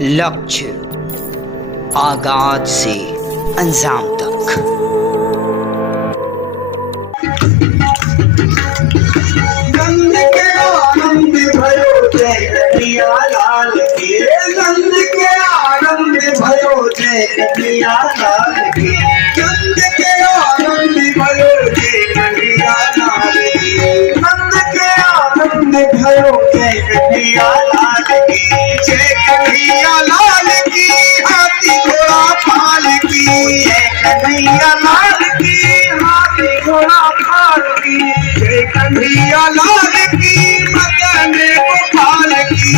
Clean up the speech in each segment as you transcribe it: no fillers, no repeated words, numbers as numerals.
लक्ष्य आगाज से अंजाम तक। नंद के आनंद भयो जय कन्हैया लाल की, नंद के आनंद भयो जय कन्हैया लाल की, नंद के आनंद भयो जय कन्हैया लाल की, नंद के आनंद भयो जय कन्हैया लाल की, जय कन्हैया लाल की हाथी घोड़ा पाल की, जय कन्हैया लाल की हाथी घोड़ा पाल की, जय कन्हैया लाल की मदन गोपाल की।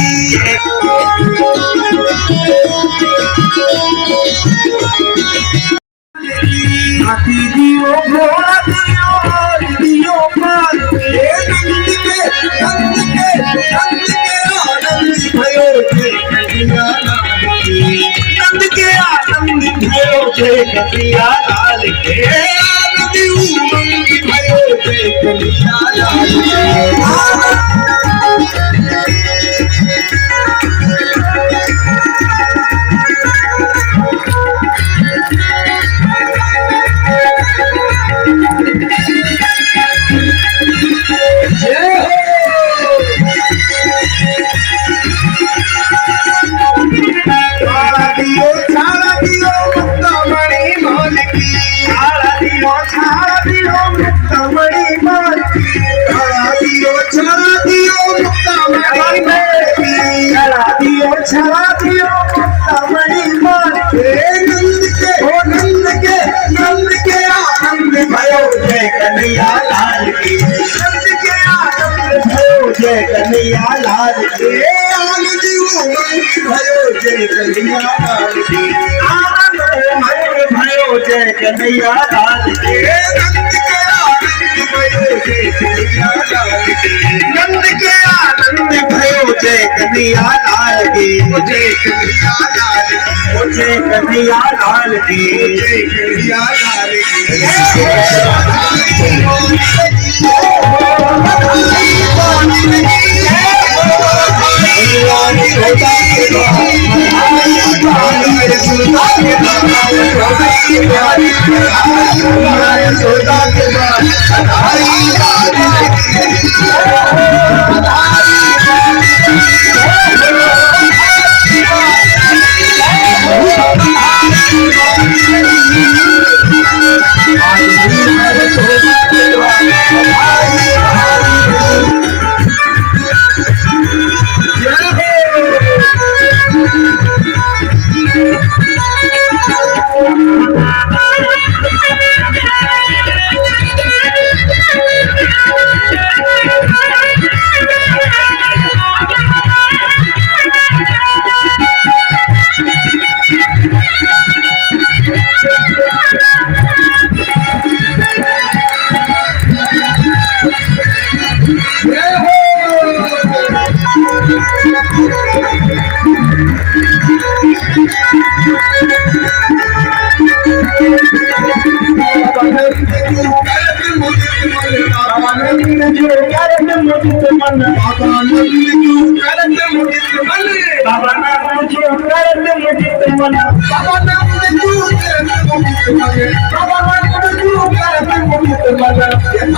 हाथी दियो घोड़ा दियो पाल के, नंद के आनंद भयो जय कन्हैया लाल की, नंद के आनंद भयो जय कन्हैया लाल के, आनंद उमंग भयो जय कन्हैया लाल के। छाड़ा दियो मुक्तमणि मोल की, छाड़ा दियो मुक्तमणि मोल की, छाड़ा दियो मुक्तमणि मोल की, छाड़ा दियो मुक्तमणि मोल के, नंद के आनंद भयो जय कन्हैया लाल की, नंद के आनंद भयो जय कन्हैया लाल के, आनंद उमंग भयो जय कन्हैया लाल की, आनंद उमंग भयो जय कन्हैया लाल के, नंद के आनंद भयो जय कन्हैया लाल की, नंद के आनंद भयो जय कन्हैया लाल की, जय कन्हैया लाल की, जय कन्हैया लाल की, जय कन्हैया लाल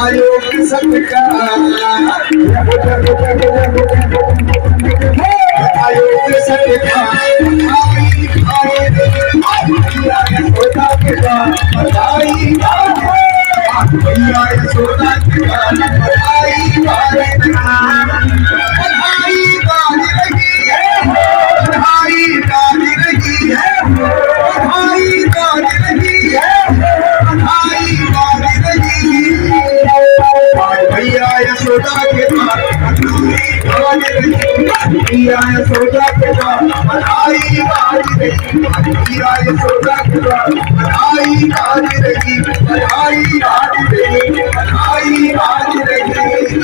आयोग सत्कार आयोग सत्कार यशोदा के यशोदा के आई बारी रही, यशोदा के आई बारी रही, आई बारी रही, आई बारी रही।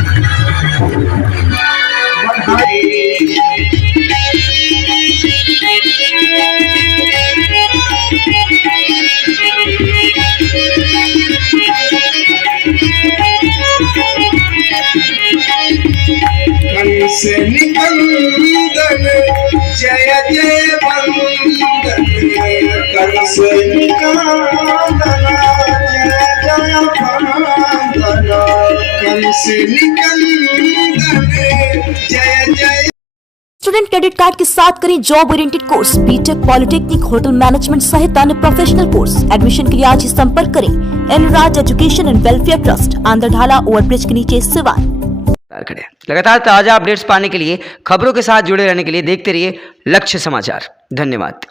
कंस निकंदन जय जय वंदन कंस निकंदन जय जय वंदन कंस निकंदन जय जय। स्टूडेंट क्रेडिट कार्ड के साथ करें job oriented course, BTech, polytechnic, hotel management सहित अन्य प्रोफेशनल कोर्स। एडमिशन के लिए आज ही संपर्क करें Enraj education and welfare trust, Andhardhala overbridge के नीचे, सिवान। लगातार ताजा अपडेट्स पाने के लिए, खबरों के साथ जुड़े रहने के लिए देखते रहिए लक्ष्य समाचार। धन्यवाद।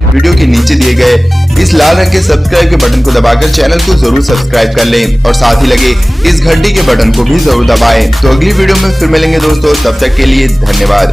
वीडियो के नीचे दिए गए इस लाल रंग के सब्सक्राइब के बटन को दबाकर चैनल को जरूर सब्सक्राइब कर लें और साथ ही लगे इस घंटी के बटन को भी जरूर दबाएं। तो अगली वीडियो में फिर मिलेंगे दोस्तों, तब तक के लिए धन्यवाद।